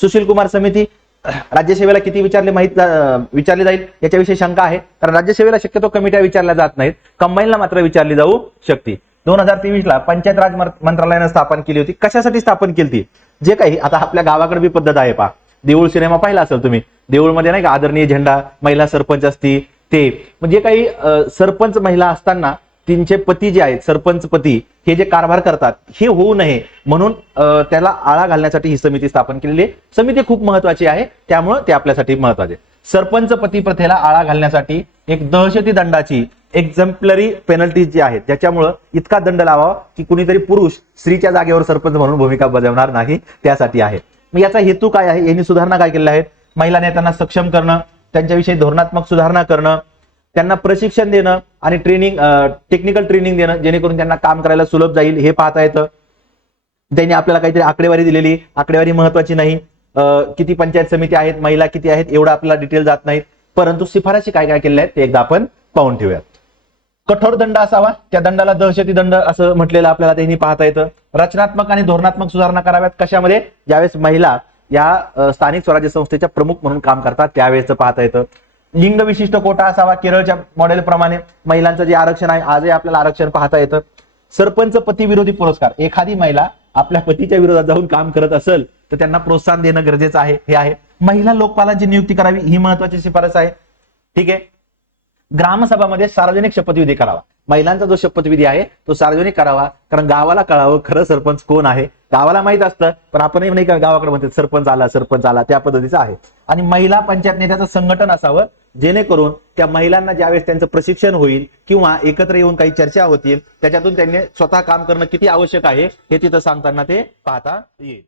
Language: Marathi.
सुशील कुमार समिती राज्यसेवेला किती विचारले जाईल याच्याविषयी शंका आहे, कारण राज्यसेवेला शक्यतो कमिट्या विचारल्या जात नाहीत, कंबाईनला मात्र विचारली जाऊ शकते. 2023 ला पंचायत राज मंत्रालयाने स्थापन केली होती. कशासाठी स्थापन केली ती? जे काही आता आपल्या गावाकडे बी पद्धत आहे पहा, देऊळ सिनेमा पाहिला असेल तुम्ही, देऊळमध्ये नाही का आदरणीय झेंडा, महिला सरपंच असती, ते म्हणजे काही सरपंच महिला असताना त्यांचे पती जे आहेत सरपंच पती हे जे कारभार करतात हे होऊ नये म्हणून त्याला आळा घालण्यासाठी ही समिती स्थापन केलेली आहे. समिती खूप महत्वाची आहे, त्यामुळे ते आपल्यासाठी महत्वाचे. सरपंच पती प्रथेला आळा घालण्यासाठी एक दहशती दंडाची एक्झम्पलरी पेनल्टी जी आहेत, ज्याच्यामुळे इतका दंड लावावा की कुणीतरी पुरुष स्त्रीच्या जागेवर सरपंच म्हणून भूमिका बजावणार नाही, त्यासाठी आहे. मग याचा हेतू काय आहे? यांनी सुधारणा काय केल्या आहेत? महिला नेत्यांना सक्षम करणं, त्यांच्याविषयी धोरणात्मक सुधारणा करणं, त्यांना प्रशिक्षण देणं आणि टेक्निकल ट्रेनिंग देणं, जेणेकरून त्यांना काम करायला सुलभ जाईल हे पाहता येतं. त्यांनी आपल्याला काहीतरी आकडेवारी दिलेली, आकडेवारी महत्वाची नाही, किती पंचायत समिती आहेत, महिला किती आहेत एवढं आपल्याला डिटेल जात नाहीत, परंतु शिफारशी काय काय केल्या आहेत ते एकदा आपण पाहून ठेवूयात. कठोर दंड असावा, त्या दंडाला दहशती दंड असं म्हटलेलं आपल्याला त्यांनी पाहता येतं. रचनात्मक आणि धोरणात्मक सुधारणा कराव्यात. कशामध्ये? ज्यावेळेस महिला या स्थानिक स्वराज्य संस्थेच्या प्रमुख म्हणून काम करतात त्यावेळेस पाहता येतं. लिंग विशिष्ट कोटा असावा, केरळच्या मॉडेल प्रमाणे महिलांचं जे आरक्षण आहे आजही आपल्याला आरक्षण पाहता येतं. सरपंच पती विरोधी पुरस्कार, एखादी महिला आपल्या पतीच्या विरोधात जाऊन काम करत असेल तर त्यांना प्रोत्साहन देणं गरजेचं आहे, हे आहे. महिला लोकपालांची नियुक्ती करावी, ही महत्वाची शिफारस आहे. ठीक आहे. ग्रामसभामध्ये सार्वजनिक शपथविधी करावा. महिलांचा जो शपथविधी आहे तो सार्वजनिक करावा, कारण गावाला कळावं खरं सरपंच कोण आहे. गावाला माहित असतं पण आपणही नाही का गावाकडे म्हणतात सरपंच आला त्या पद्धतीचं आहे. आणि महिला पंचायत नेत्याचं संघटन असावं, जेणेकरून त्या महिलांना ज्यावेळेस त्यांचं प्रशिक्षण होईल किंवा एकत्र येऊन काही चर्चा होतील त्याच्यातून त्यांनी स्वतः काम करणं किती आवश्यक आहे हे तिथं सांगताना ते पाहता येईल.